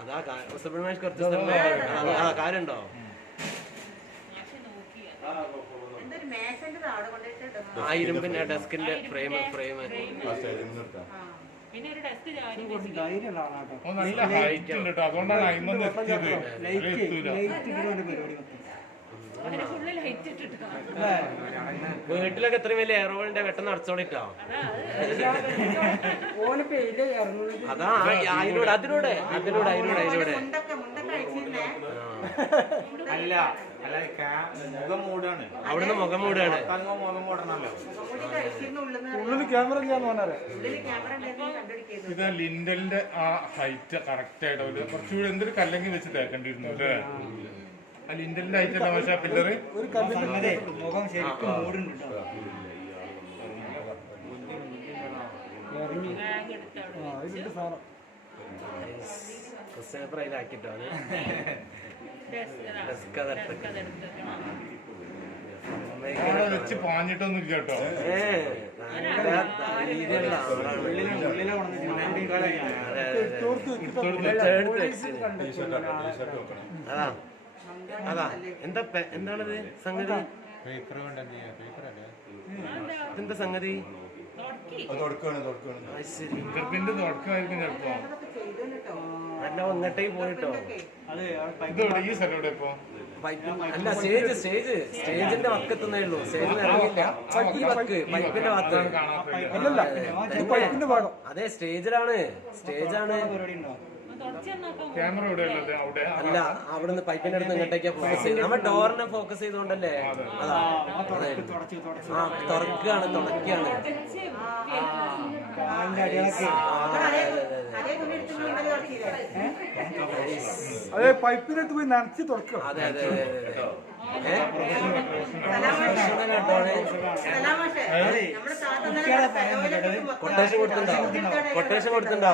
അതാ സുബ്രഹ്മണ്യ കുറച്ച് കാര്യമുണ്ടോ? ആ ഇരുമ്പിന്റെ ഡെസ്കിന്റെ ഫ്രെയിം നല്ല ഹൈറ്റ് ഉണ്ട് കേട്ടോ, അതുകൊണ്ടാണ് അയിമന്ന് എത്തിയത്. വീട്ടിലൊക്കെ എത്രയും വലിയ എയറോളിന്റെ വെട്ടം നടച്ചോളിട്ടോ. അതാ അതിലൂടെ അല്ല അല്ല മുഖം മൂടാണ്, അവിടുന്ന് മുഖം മൂടാണ്. മുഖം മൂടണല്ലോ. ഉള്ളിൽ ക്യാമറ ഇല്ലാന്ന് പറഞ്ഞാൽ ഇത് ലിൻഡലിന്റെ ആ ഹൈറ്റ് കറക്റ്റ് ആയിട്ട് കുറച്ചുകൂടി എന്തൊരു കല്ലെങ്കി വെച്ച് തേക്കേണ്ടിയിരുന്നു അല്ലേ? ആ ലിൻഡലിന്റെ ഹൈറ്റ് അല്ല പക്ഷേ പില്ലറ് ഒരു കല്ലിന്റെ മുഖം ശരിക്കും മൂടുന്നുണ്ട്. ആക്കിട്ടോ അവിടെ വെച്ച് പാഞ്ഞിട്ടൊന്നും ഇല്ല കേട്ടോ. അതാ എന്താണത് സംഗതി? എന്താ സംഗതി? ഇന്റർവ്യൂവിന്റെ തുടക്കമായിരിക്കും ചിലപ്പോ. അല്ല ഇങ്ങോട്ടേക്ക് പോയിട്ടോ. ഇതോടെ ഈ സ്ഥലം എവിടെ ഇപ്പൊ? അല്ല സ്റ്റേജിന്റെ വക്കത്തുന്നേ ഉള്ളൂ. സ്റ്റേജിൽ ഇറങ്ങിയില്ല. പൈപ്പിന്റെ ഭാഗം. അതെ സ്റ്റേജിലാണ്. ക്യാമറ എവിടെ ഉള്ളത്? അവിടെ അല്ല അവിടുന്ന് പൈപ്പിന്റെ അടുത്ത് ഇങ്ങോട്ടേക്കാ ഫോക്കസ് ചെയ്ത് നമ്മൾ ഡോറിനെ ഫോക്കസ് ചെയ്തോണ്ടല്ലേ. അതാ തുടക്കുകയാണ്. അതെ പൈപ്പിനടുത്ത് പോയി നനച്ച് തുറക്കുക. അതെ കൊട്ടേഷൻ കൊടുത്തിണ്ടാവും.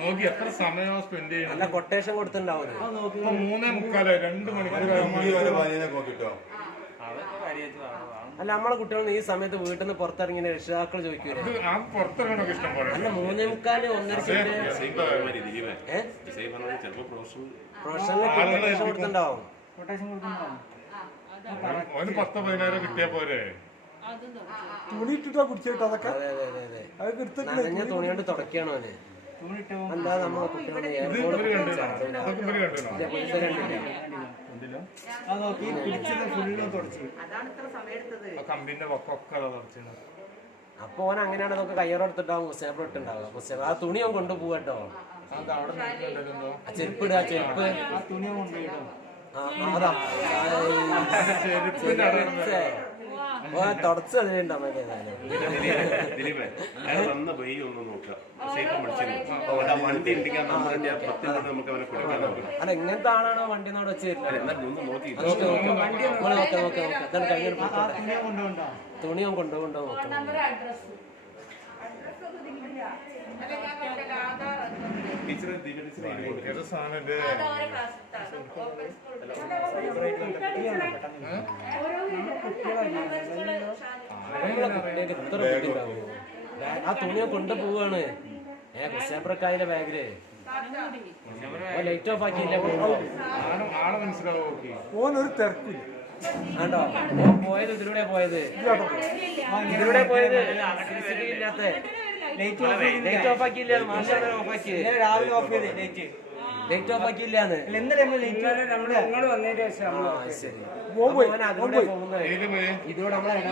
നോക്കി എത്ര സമയം സ്പെൻഡ് ചെയ്യണം. അല്ല കൊട്ടേഷൻ കൊടുത്തിണ്ടാവും. 3:45 2 മണിക്കൂർ. അല്ല നമ്മളെ കുട്ടികളൊന്നും ഈ സമയത്ത് വീട്ടിൽ നിന്ന് പുറത്തിറങ്ങിയ രക്ഷിതാക്കൾ ചോദിക്കൂലേ? പുറത്തിറങ്ങണൊക്കെ ഇഷ്ടം പോലെ. അല്ല 3:45 പ്രൊഫഷണൽ കൊടുത്തിണ്ടാവും. ഓന് 10-15 കിട്ടിയാ പോരെ? തുണി ഇട്ടിട്ടാ കുടിച്ചിട്ട് അതൊക്കെ നനഞ്ഞ തുണി കൊണ്ട് തുടക്കാണോ അവന്? എന്താ നമ്മളെ കുട്ടികളെ കമ്പിന്റെ വക്കൊക്കെ തുടച്ചു. അപ്പൊ ഓൻ അങ്ങനെയാണ് നമുക്ക് കയ്യറെടുത്തിട്ടാവും മുസ്തേബ് ഇട്ടുണ്ടാവുക. മുസ്തേബ് ആ തുണി അവൻ കൊണ്ടുപോകട്ടോ. ചെരുപ്പിടുക ചെരുപ്പ് അതാ തുടച്ച് അതിലുണ്ടോ അല്ല ഇങ്ങനത്തെ ആളാണോ വണ്ടി നോട് വെച്ച് തുണി അവൻ കൊണ്ടുപോകണ്ടോ നോക്കണം. ആ തുണിയെ കൊണ്ടുപോവാണ്. കുശേപ്രക്കായിലെ ബാഗില് ലൈറ്റ് ഓഫ് ആക്കിയില്ല. ഓനൊരു തിരക്കില്ല. ആണ്ടോ പോയത് ഇതിലൂടെ പോയത് ഇല്ലാത്ത ലൈറ്റ് ഓഫ് ആക്കിയില്ല. മാഷാണ് ഓഫ് ആക്കി. രാവിലെ ഓഫ് ചെയ്ത് ലൈറ്റ് ഓഫ് ആക്കിയില്ലാന്ന്. ഇന്നലെ ശരി ഇതിലൂടെ നമ്മളെ